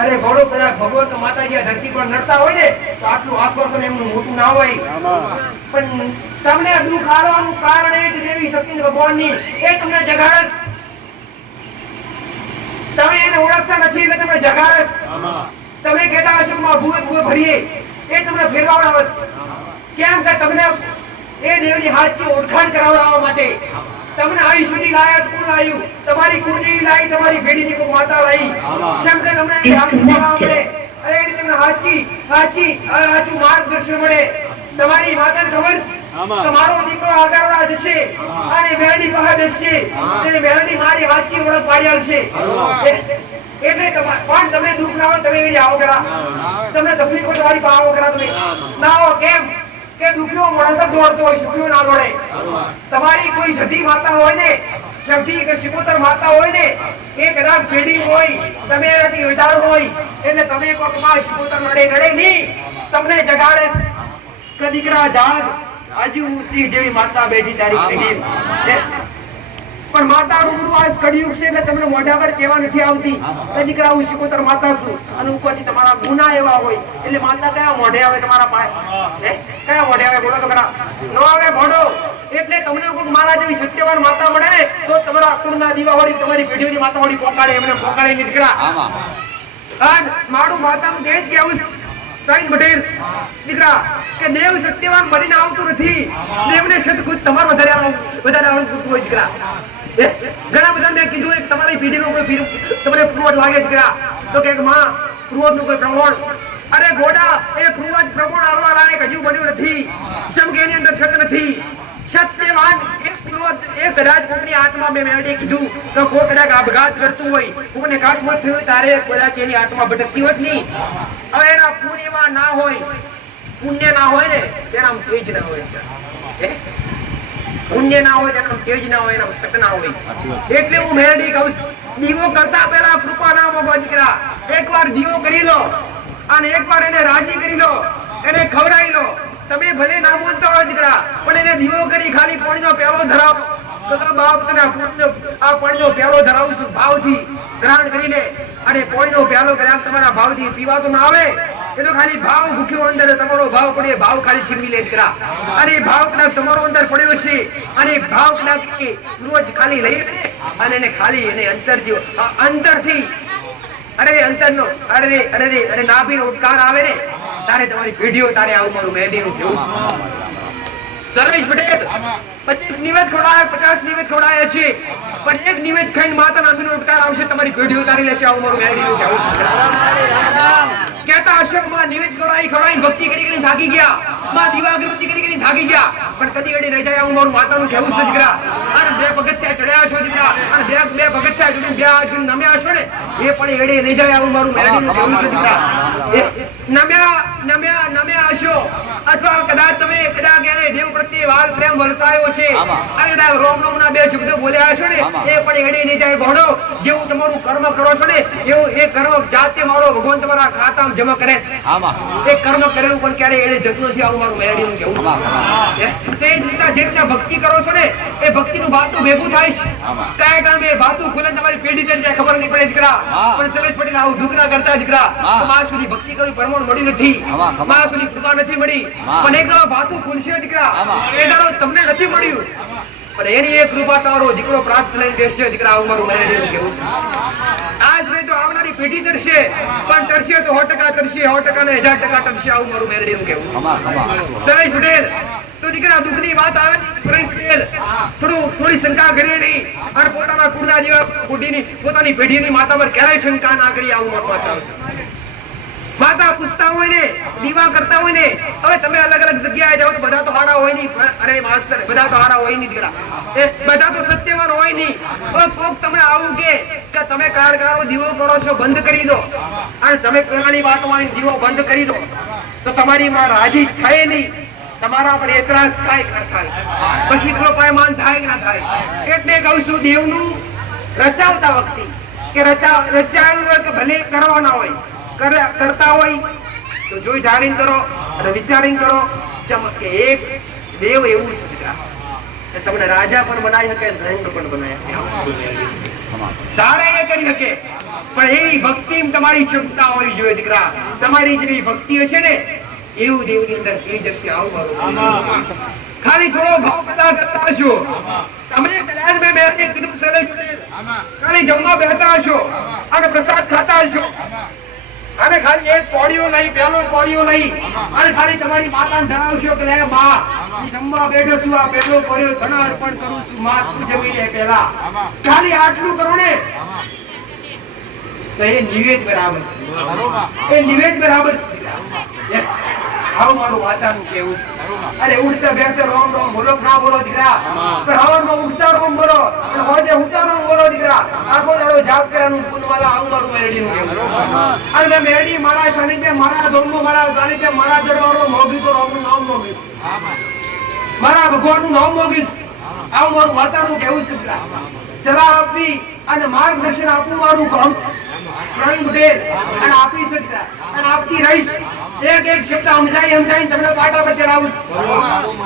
અરે ઘોડો, કદાચ ભગવાન તો માતાજી આ ધરતી પર નડતા હોય ને તો આટલું આશ્વાસન એમનું મોટું ના હોય. પણ તમને દુઃખ આવવાનું કારણ એ જ દેવી શક્તિ ભગવાનની, એ તમને જગાડસ. તમે એને ઓળખતા નથી એટલે તમને જગાડસ. તમે કહેતા હશો માં ભૂએ ભરીએ, એ તમને ફેરવાવડાવસ. કેમ કે તમને એ દેવની હાથથી ઓળખાણ કરાવડાવવા માટે. તમને અહીં સુધી લાયા, કોણ લાયું? તમારી કુળદેવી લાવી, તમારી ભેડીની કોઈ માતા લાવી. શંકર તમને એ હાથથી સલાહ મળે, અરે તમને સાચું માર્ગદર્શન મળે. તમારી માતાને ખબર છે તમારો દીકરો આગળવા જશે અને મેરડી પાસે જશે, તે મેરડી મારી હાથથી ઓળખ પાડી આવશે. એટલે પણ તમે દુઃખ ના હોય, તમે એવી આવો કરા, તમને તકલીફો તમારી પાસે આવો કરા, તમે ના આવો. કેમ કે દુઃખનો માણસ દોડતો હોય, સુખનો ના દોડે. તમારી કોઈ સધી માતા હોય ને, સધી કે શિકોતર માતા હોય ને, એ કદાચ પેઢી હોય, તમે એનાથી વિચાર હોય એટલે તમે કોક માં શિકોતર નડે નહીં, તમને જગાડે કે દીકરા જાગ, હજુ સિંહ જેવી માતા બેઠી તારી કહીએ. પણ માતા રૂબરૂ આજ કળિયુગ છે એટલે તમને મોઢા પર કહેવા નથી આવતી કે દીકરા હું શિકોતર માતા છું. અને ઉપરથી તમારા ગુના એવા હોય એટલે માતા કયા મોઢે આવે તમારા પાસે? કયા મોઢે આવે? બોલો તો ખરા. ન આવે ઘોડો. એટલે તમને કોઈ મારા જેવી સત્યવાન માતા મળે ને તો તમારા કુળના દીવા હોડી, તમારી પેઢીઓની માતા હોડી પોકાડે, એમને પોકાડે નહીં દીકરા. અને મારું માતાનું દેજ કેવું સાઈન પટેલ દીકરા કે દેવ સત્યવાન બનીને આવતું નથી. દેવને સત ખુદ તમારો વધારે આવડતું હોય દીકરા. ઘણા બધા મેં કીધું તમારી પેઢીનો કોઈ તમને પૂર્વજ લાગે દીકરા તો કે માં પૂર્વજનું કોઈ પ્રમાણ. અરે ઘોડા, એ પૂર્વજ પ્રમાણ આવવા લાયક હજુ બન્યું નથી. કેમ કે એની અંદર સત નથી. સત્યવાન એક પૂર્વજ, એ કદાચ કોકની આત્મા મેં મેળવી કીધું તો કોઈ કદાચ આપઘાત કરતું હોય, કોઈને કાશમત થયું હોય તારે કદાચ એની આત્મા ભટકતી હોય નહીં. હવે એના પુણ્યમાં ના હોય, પુણ્ય ના હોય ને તેના તેજ ના હોય. પુણ્ય ના હોય તેના તેજ ના હોય, એના સત ના હોય. એટલે હું મેરડી કહું છું, દીવો કરતા પહેલા કૃપા ના મોગો દીકરા. એકવાર દીવો કરી લો અને એકવાર એને રાજી કરી લો, એને ખવડાવી લો. તમે ભલે ના બોલતા હોય દીકરા, પણ એને દીવો કરી ખાલી પાણીનો પ્યાલો ધરાવો તો બાપ તને આ પાણીનો પ્યાલો ધરાવું છું ભાવથી ગ્રહણ કરીને. અને પાણીનો પ્યાલો કદાચ તમારા ભાવથી પીવાતો ના આવે એ તો ખાલી ભાવ ભૂખ્યો અંદર તમારો ભાવ પડે, ભાવ ખાલી છીનવી લે દીકરા. અને ભાવ કદાચ તમારો અંદર પડ્યો છે અને ભાવ કદાચ રોજ ખાલી લઈ અને એને ખાલી એને અંતરથી અંતરનો અરે નાભીનો ઉદ્ગાર આવે ને તારે તમારી પેઢીઓ તારે આવું મારું મહેંદીનું કેવું. સર્વેશ પટેલ 25 નિવેદ ખવડાયા, 50 નિવેદ ખવડાયા છે, પણ એક નિવેદ ખાઈને માતા નાભીનો ઉદ્ગાર આવશે તમારી પેઢીઓ તારી લેશે આવું મારું મહેંદીનું કેવું છે. કહેતા હશે માં નિવેદ ખવડાવી ભક્તિ કરી થાકી ગયા, માં દીવાગૃતિ કરી થાકી ગયા, પણ કદી ઘડી રહી જાય આવું મારું માતાનું કેવું છે દીકરા. અને 2 પગથિયા ચડ્યા છો દીકરા, અને 2 પગથિયા ચડીને 2 હાથ નમ્યા છો ને એ પણ એડે નહીં જાય આવું મારું મહેંદીનું કેવું છે દીકરા. નમ્યા હશો અથવા કદાચ તમે એને દેવ પ્રત્યે વાલ પ્રેમ વરસાયો છે અને કદાચ રોમ ના 2 શબ્દો બોલ્યા હશો ને એ પણ એડે નહીં જાય ઘોડો. જેવું તમારું કર્મ કરો છો ને એવું એ કર્મ જાતે મારો ભગવાન તમારા ખાતામાં જમા કરે છે. એ કર્મ કરેલું પણ ક્યારે એડે જતું નથી આવું મારું મહેંદીનું કેવું છે. તે જ રીતે જે રીતે ભક્તિ કરો છો ને એ ભક્તિનું બાતું ભેગું થાય છે. કયા ટાઈમે એ બાતું ખુલે તમારી પેઢી થઈ જાય ખબર નહીં પડે દીકરા. પણ સલેજ પટેલ આવું દુઃખ ના કરતા દીકરા. મહાસુની ભક્તિ કરવી પરમોણ મળી નથી, મહાસુની કૃપા નથી મળી. પણ એક દાડો બાતું ખુલશે દીકરા, એ દાડો તમને નથી મળ્યું પણ એની એક કૃપા તમારો દીકરો પ્રાપ્ત લઈને બેસશે દીકરા. આવું મારું મેરેજ કેવું છે. આજ નહીં તો આવનારી પેઢી તરશે, પણ તરશે તો 100% તરશે, 100% ને 1000% તરશે. આવું મારું મેરેજ કેવું છે. સરેશ પટેલ તો દીકરા દુઃખની વાત આવે સરેશ પટેલ થોડી શંકા કરે નહીં અને પોતાના કુળના જેવા પોતાની પેઢીની માતા પર ક્યારેય શંકા ના કરી. આવું મારું માતા માતા પૂછતા હોય ને, દીવા કરતા હોય ને, હવે તમે અલગ અલગ જગ્યાએ જાઓ તો બધા તો હારા હોય નહીં. અરે માસ્ટર બધા તો હારા હોય નહીં દીકરા, બધા તો સત્યવાન હોય નહીં. કોક તમને આવું કે તમે કાળકાળો દીવો કરો છો બંધ કરી દો અને તમે પેલાની વાતમાં દીવો બંધ કરી દો તો તમારી માં રાજી થાય નહીં, તમારા પર એતરાજ થાય કે ન થાય, પછી કૃપાયમાન થાય કે ના થાય. એટલે કહું છું દેવનું રચાવતા વખતે કે રચાવ્યું હોય કે ભલે કરવાના હોય કરતા હોય તો જોઈ જાણીને કરો અને વિચારીને કરો. કે એક દેવ એવું છે દીકરા કે તમને રાજા પણ બનાવી શકે, રંગ પણ બનાવી શકે, તારે એ કરી શકે. પણ એવી ભક્તિ તમારી ક્ષમતા હોવી જોઈએ દીકરા. તમારી જેવી ભક્તિ હશે ને એવું દેવની અંદર થઈ જશે. આવું મારું ખાલી થોડો ભાવ પ્રદાન કરતા હશો તમે. કદાચ મેં મેરે કીધું સલેજ પટેલ ખાલી જમવા બેઠા હશો અને પ્રસાદ ખાતા હશો અને ખાલી એક કોળીઓ લઈ પેલો કોળીઓ લઈ અને ખાલી તમારી માતાને ધરાવશો કે લે માં હું જમવા બેઠો છું, આ પેલો કોળીઓ તને અર્પણ કરું છું માં, તું જમી લે પહેલા. ખાલી આટલું કરો ને તો એ નિવેદ બરાબર છે, એ નિવેદ બરાબર છે. આવું મારું માતાનું કેવું. અરે ઉડતા બેઠતા રોમ રોમ બોલો ના બોલો દીકરા, પણ હવારમાં ઉડતા રોમ બોલો અને હોજે ઉડતા રોમ બોલો દીકરા. આખો દાડો જાપ કરવાનું પુનવાલા. આવું મારું મેરડીનું કેવું. અને મેં મેરડી મારા સાનિધ્ય, મારા ધર્મ, મારા સાનિધ્ય, મારા દરબારનો મોગી તો રોમનું નામ મોગીશ, મારા ભગવાનનું નામ મોગીશ. આવું મારું માતાનું કેવું છે દીકરા. સલાહ આપવી અને માર્ગદર્શન આપવું મારું કામ પ્રવીણ પટેલ અને આપી છે દીકરા અને આપતી રહીશ. એક એક શબ્દ સમજાઈ તમને પાટા પર ચડાવું.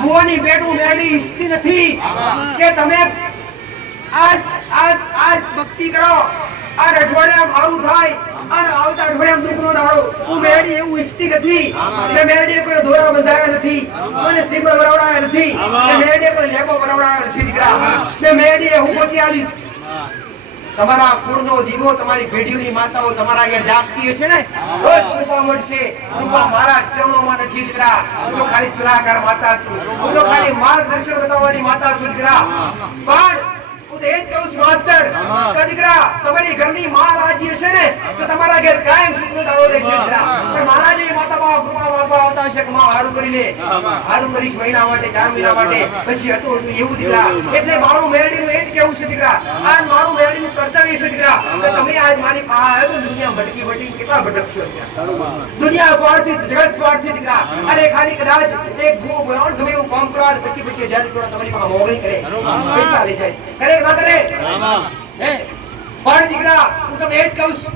મોની બેટું મેરડી ઈચ્છતી નથી કે તમે આજ ભક્તિ કરો આ અઠવાડિયામાં સારું થાય અને આવતા અઠવાડિયામાં દુઃખનો દાડો. હું મેરડી એવું ઈચ્છતી નથી કે મેરડીએ કોઈ દોરા બંધાવ્યા નથી, મને શ્રીમદ વરાવડાવ્યા નથી, મેરડીએ કોઈ લેબો વરાવડાવ્યા નથી દીકરા. મેં મેરડીએ હું પોતી આવીશ. તમારા કુળનો દીવો, તમારી પેઢીઓની માતાઓ તમારા અહીંયા જાગતી હશે ને રોજ કૃપા મળશે. કૃપા મારા ચરણોમાં નથી દીકરા. હું તો ખાલી સલાહકાર માતા છું, હું તો ખાલી માર્ગદર્શન બતાવવાની માતા છું દીકરા. પણ હું તો એ જ કહું છું માસ્ટર કે દીકરા તમારી ઘરની માં રાજી હશે ને તો તમારા ઘેર કાયમ સુખનો દાડો રહેશે દીકરા. પણ મારા જેવી માતા બાપ કૃપા માંગવા આવતા હશે કે માં હારું કરી લે, હારું કરીશ મહિના માટે 4 મહિના માટે, પછી હતું એવું દીકરા. એટલે મારું મેરડીનું એ જ કેવું છે દીકરા. આજ મારું મેરડીનું કર્તવ્ય છે દીકરા કે તમે આજ મારી પાસે આવ્યો છો. દુનિયા ભટકી કેટલા ભટકશો દુનિયા સ્વાર્થી, જગત સ્વાર્થી દીકરા. અને ખાલી કદાચ એક ગો બોલાવો તમે એવું કામ કરો 25,000 રૂપિયા તમારી પાસે મોગણી કરે, પૈસા લઈ જાય, કરે ના કરે. પણ દીકરા હું તમને એ જ કહું છું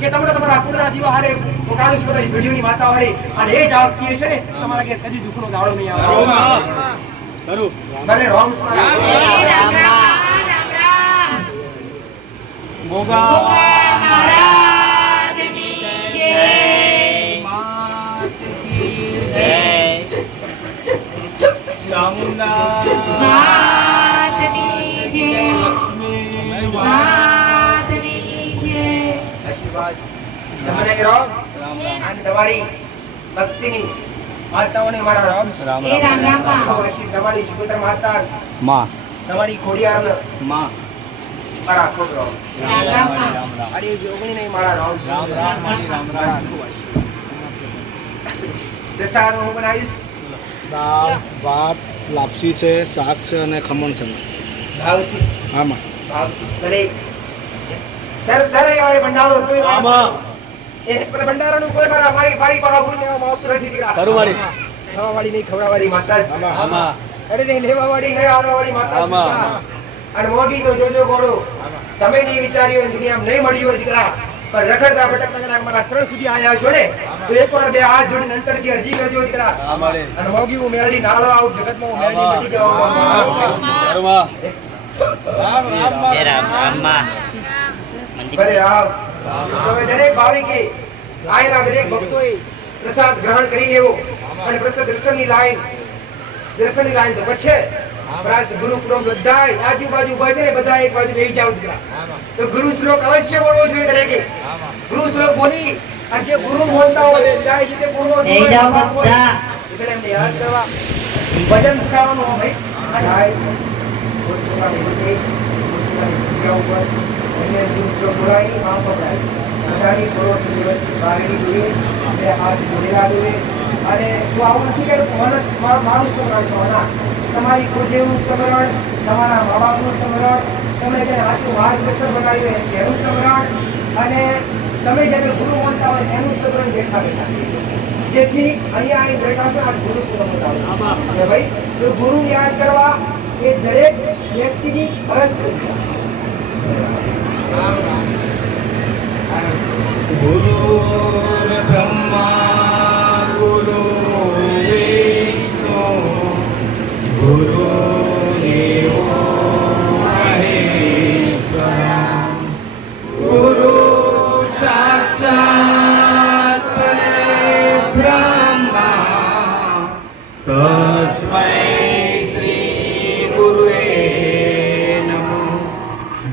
કે તમને તમારા કુળના દીવા હારે પોકારું છું, તમારી પેઢીઓની માતા હારે, અને એ જ આવતી હશે ને તમારા ઘેર કદી દુઃખનો દાડો નહીં આવે. ભલે રામ ગોગા મહારાજની જય, માત કી જય, ચામુંડા માતની જય, લક્ષ્મી માતની જય. આશીર્વાદ તમને રહો અને તમારી ભક્તિની માતાઓને મારા રામ એ રામ રામ તમારી જગતર માતા માં, તમારી ખોડિયાર માં, મારા ખોડ રહો. રામ રામ અરે જોગણી નહીં મારા રામ દસાનો હું બનાવીશ. દાળ ભાત લાપસી છે, શાક છે અને ખમણ છે. ભાવથી આમાં ભલે દર વારે ભંડારો કોઈ એ ભંડારાનું કોઈ મારી પાસે ભૂલ લેવામાં આવતું નથી દીકરા. ખાવાવાળી નહીં ખવડાવવાળી માતા છે. અરે નહીં લેવાવાળી નહીં આવવાવાળી માતા છે દીકરા. અને મોગી તો જોજો ગોળો તમે નહીં વિચાર્યું હોય દુનિયામાં નહીં મળ્યું હોય દીકરા પણ રખડતા ભટકતા કદાચ મારા શરણ સુધી આયા છો ને તો એકવાર બે હાથ જોડીને અંતરથી અરજી કરજો દીકરા. અને મોગી હું મેરડી નાલો આવું જગતમાં હું મેરડી મટી જાઉં. ભલે રામ. હવે દરેક ભાવિકે આયેલા દરેક ભક્તોએ પ્રસાદ ગ્રહણ કરી લેવો અને પ્રસાદ દર્શનની લાઈન તો પછી પ્રાસ ગુરુ કુટુંબ બધાય આજુબાજુ બધે બધા એક બાજુ બેસી જાવ દીકરા. તો ગુરુ શ્લોક અવશ્ય બોલવો જોઈએ દરેકે. ગુરુ શ્લોક બોલી અને જે ગુરુ બોલતા હોય જાય છે તે ગુરુનો બેસી જાઓ બધા. એટલે એમને યાદ કરવા ભજન શીખવાનું હોય જાય ગુરુના વિશે ગુરુના ઉપર એને ગુરુ શ્લોક બોલાવી માં પકડાય બધાની થોડો દિવસ બારેની જોઈએ એટલે હાથ જોડેલા જોઈએ. અને જો આવું નથી કે મારું સ્મરણ છો ના તમારી કુળદેવનું સ્મરણ, તમારા મા બાપનું સ્મરણ, તમે જેને સાચું માર્ગદર્શન બનાવ્યું એનું સ્મરણ અને તમે જેને ગુરુ માનતા હોય એનું સ્મરણ બેઠા બેઠા જેથી અહીંયા અહીં બેઠા છો આ ગુરુ કુટુંબ અને ભાઈ તો ગુરુ યાદ કરવા એ દરેક વ્યક્તિની ફરજ છે. ગુરુ બ્રહ્મા ગુરુ વિષ્ણુ ગુરુ દેવો મહેશ્વર ગુરુ સાક્ષાત પરબ્રહ્મા તસ્મૈ શ્રી ગુરુએ નમઃ.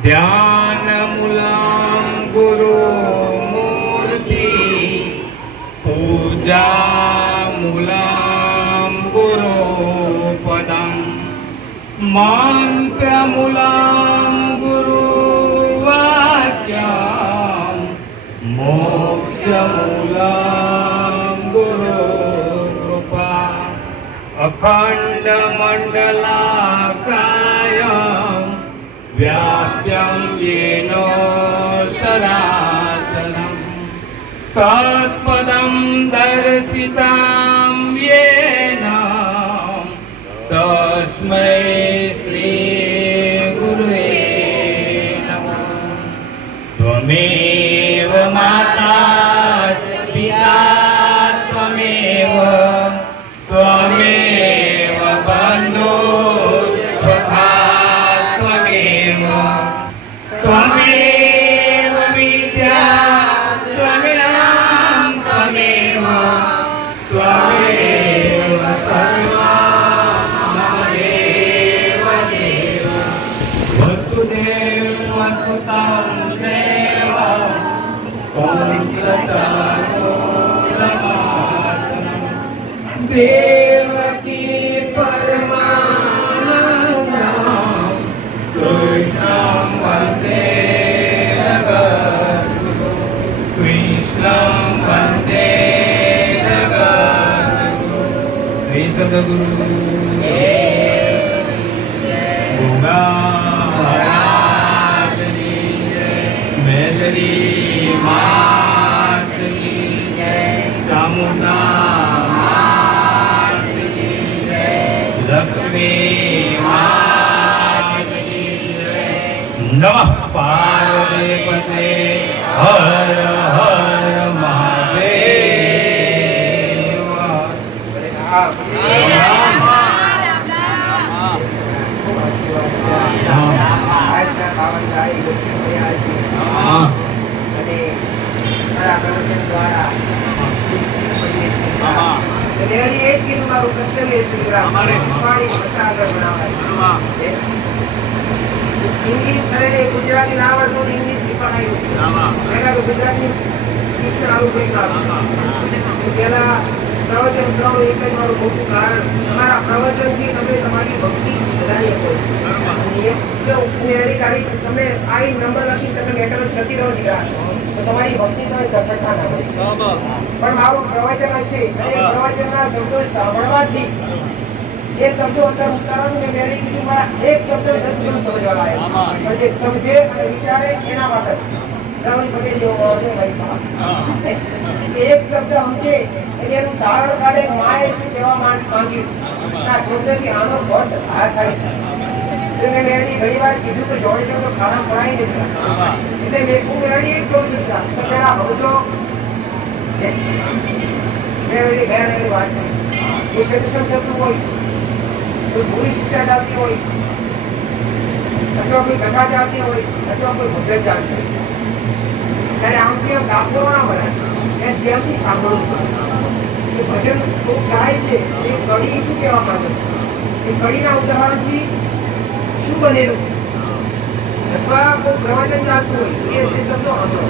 ધ્યાનમૂલં ગુરુ पूजामूलं गुरुपदं मन्त्रमूलं गुरुवाक्यं मोक्षमूलं गुरुकृपा अखण्डमण्डलाकायं व्याप्यं येन चराचरम् तत्पदं दर्शितं येन तस्मै श्री गुरुवे नमः. त्वमेव माता च पिता त्वमेव बन्धुः सखा त्वमेव विद्या त्वमेव सर्वं मम देव देव वसुदेव वसुतं देवं कंसचाणूरमर्दनं देवकी परमानन्दं कृष्णं वन्दे जगद्गुरुं कृष्णं वन्दे सदगुरु मेलरी मात की चामुंडा मात की लक्ष्मी मात की नमः पार्वती हर हर महादेव. આજના પાવનશાળી દક્ષિણ દયાળજી અને મારા પ્રવચન દ્વારા મેરી એક દિન મારું કર્તવ્ય છે પાણી પ્રસાદ બનાવવા. ઇંગ્લિશ અને ગુજરાતી ના આવડતું ઇંગ્લિશ શીખવાડાયું એના ગુજરાતી શિક્ષણ આવું કંઈક પેલા પ્રવચન કરવાનું એક જ મારું મોટું કારણ તમારા પ્રવચનથી તમે તમારી ભક્તિ વધારી શકો. તમને આ નંબર લખી તમે મેટર કરતી રહો દીકરા તો તમારી ભક્તિ તમે સફળતા ના મળે. પણ મારું પ્રવચન હશે અને પ્રવચનના શબ્દો સાંભળવાથી એ શબ્દો અંદર ઉતારવાનું મેં મેળવી કીધું મારા એક શબ્દ 10 ગણું સમજવા આવ્યા પણ જે સમજે અને વિચારે એના માટે રાવણ પટેલ જેવો છે ભાઈ એક શબ્દ સમજે એનું તારણ કાઢે માએ શું કહેવા માંગ્યું આ શબ્દથી આનો ભટ્ટ આ થાય એટલે મેં મેરડી ઘણી વાર કીધું કે જોડે તો ખાના પડાઈ નથી એટલે મેં હું મેરડી એક કહું છું તો પેલા ભગજો મેરડી ગયા એની વાત કરી કોઈ સેક્શન થતું હોય કોઈ પૂરી શિક્ષા ચાલતી હોય અથવા કોઈ કથા ચાલતી હોય અથવા કોઈ ભજન ચાલતી હોય ત્યારે આમ કેમ દાખલો ના બનાય એ ધ્યાનથી સાંભળવું પડે ભજન કોઈ ગાય છે એ કડી શું કહેવા માંગે છે એ કડીના ઉદાહરણથી શું બનેલું અથવા કોઈ પ્રવચન ચાલતું હોય એ શબ્દો હતો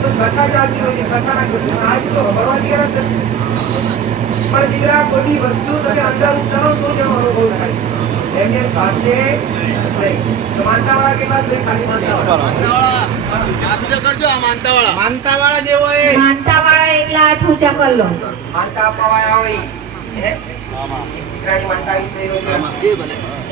તો કથા ચાલતી હોય કથાના આજ તો ભગવાન તૈયાર જ નથી પણ દીકરા બધી વસ્તુ તમે અંદર ઉતારો તો જ અનુભવ થાય એમને પાસે માનતાવાળા કેટલા છે ખાલી માનતાવાળા જે હોય માનતાવાળા એકલા હાથ ઊંચા કર લો. માનતા અપાવાળા હોય હે દીકરાની માનતા આવી છે